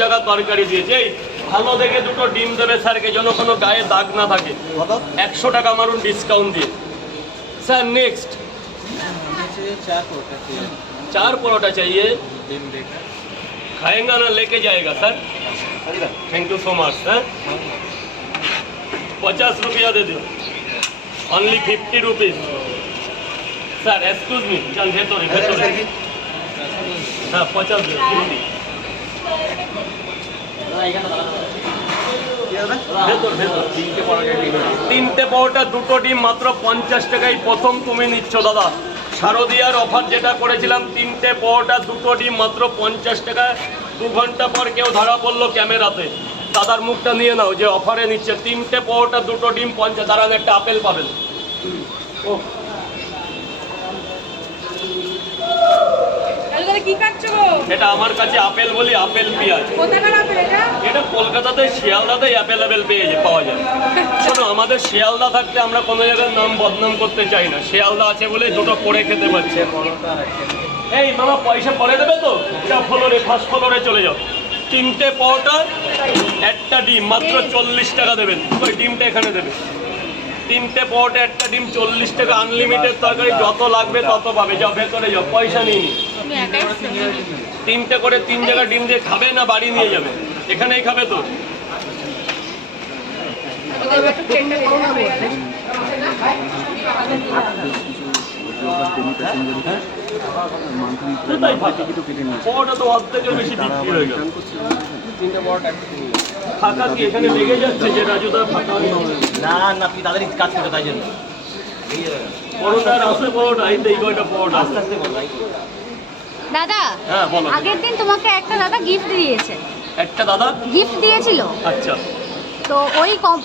জায়গা তরকারি দিয়েছে। এই ভালো দেখে দুটো ডিম দেবে স্যারকে, যেন কোনো গায়ে দাগ না থাকে। 100 টাকা মারুন ডিসকাউন্ট দিয়ে। স্যার নেক্সট 4 परोठा चाहिए। खाएंगा ना लेके जाएगा sir. Thank you so much sir. 50 रुपया दे दो, only 50 rupees sir. Excuse me, चल भेतरे भेतरे। हाँ 50 दे ভেতর ভেতর। 3টে পরোটা 2টো ডিম মাত্র 50 টাকায় প্রথম তুমি নিচ্ছ দাদা। শারদিয়ার অফার যেটা করেছিলাম, 3টে পরোটা 2টো ডিম মাত্র 50 টাকায়। 2 ঘন্টা পর কেউ ধরা পড়লো ক্যামেরাতে, দাদার মুখটা নিয়ে নাও যে অফারে নিচ্ছে। 3টে পরোটা 2টো ডিম 50। দাঁড়ান, একটা আপেল পাবেন। ও এটা আমার কাছে আপেল বলি, আপেল পেঁয়াজ। এটা কলকাতাতে শিয়ালদাতেই অ্যাভেলেবেল পাওয়া যায়। শোনো, আমাদের শিয়ালদা থাকতে আমরা কোনো জায়গার নাম বদনাম করতে চাই না। শিয়ালদা আছে বলে দুটো করে খেতে পারছে। এই মামা পয়সা পরে দেবে তো? এটা ফ্লোরে, ফার্স্ট ফ্লোরে চলে যাও। 3টে পরোটা 1টা ডিম মাত্র 40 টাকা দেবেন। ওই ডিমটা এখানে দেবে। 3টে পরোটা 1টা ডিম 40 টাকা। আনলিমিটেড তরকারি, যত লাগবে তত পাবে। যাও ভেতরে যাও, পয়সা নিয়ে নি। 3টে করে 3 জায়গা ডিম দিয়ে খাবে না বাড়ি নিয়ে যাবে? এখানেই খাবে তো? পরোটা তো অর্ধেকের বেশি বিক্রি হয়ে গেল। ফাঁকা কি এখানে লেগে যাচ্ছে যে রাজুদা ফাঁকা? না না, তুই তাদের কাজ করতে, তাই জন্য পরোটার আসে পরোটা, এই তো এই কয়টা পরোটা আস্তে আস্তে বল ভাই। দাদা, হ্যাঁ বলো। আগের দিন তোমাকে একটা দাদা গিফট দিয়েছে। একটা দাদা গিফট দিয়েছিল। আচ্ছা, তো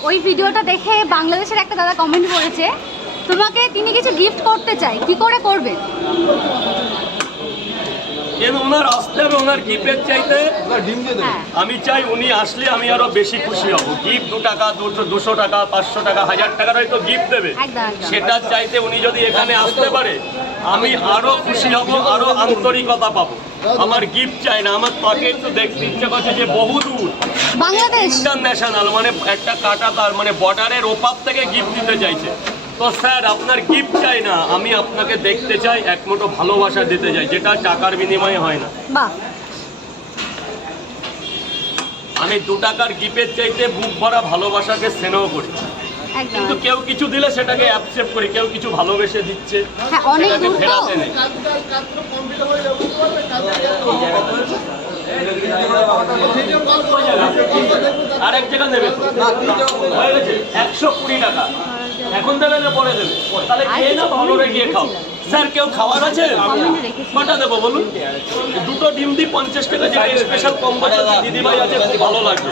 ওই ভিডিওটা দেখে বাংলাদেশের একটা দাদা কমেন্ট করেছে তোমাকে তিনি কিছু গিফট করতে চাই, কি করে করবে? ওনার আসতে হবে, ওনার গিফটের চাইতে হ্যাঁ। আমি চাই উনি আসলে আমি আরো বেশি খুশি হব। গিফট 2 টাকা 200 টাকা 500 টাকা 1000 টাকার হয়তো গিফট দেবে, একদম। সেটার চাইতে উনি যদি এখানে আসতে পারে আমি আরো খুশি হব, আরো আন্তরিকতা পাবো। আমার গিফট চাই না, আমার তাকে একটু দেখতে ইচ্ছা করছে যে বহু দূর বাংলাদেশ ইন্টারন্যাশনাল, মানে একটা কাটা তার মানে বর্ডারের ওপার থেকে গিফট দিতে চাইছে। তো স্যার আপনার গিফট চাই না, আমি আপনাকে দেখতে চাই, এক মুঠো ভালোবাসা দিতে চাই, যেটা টাকার বিনিময়ে হয় না। বাহ, আমি 2 টাকার গিফটের চাইতে বুক ভরা ভালোবাসাকে স্নেহ করি। একদম। কিন্তু কেউ কিছু দিলে সেটাকে অ্যাকসেপ্ট করি, কেউ কিছু ভালোবেসে দিচ্ছে হ্যাঁ, অনেক সেটাকে দূর তো। ফেরাতে নেই। আরেক জায়গা নেবে হয়ে গেছে 120 টাকা। এখন দেবে না পরে দেবে? তাহলে খেয়ে না, ভালোরে গিয়ে খাও। স্যার কেউ খাওয়ার আছে? কটা দেবো বলুন? 2টো ডিম দিই 50 টাকা। যে স্পেশাল কম্বো দিদিভাই আছে, খুব ভালো লাগবে।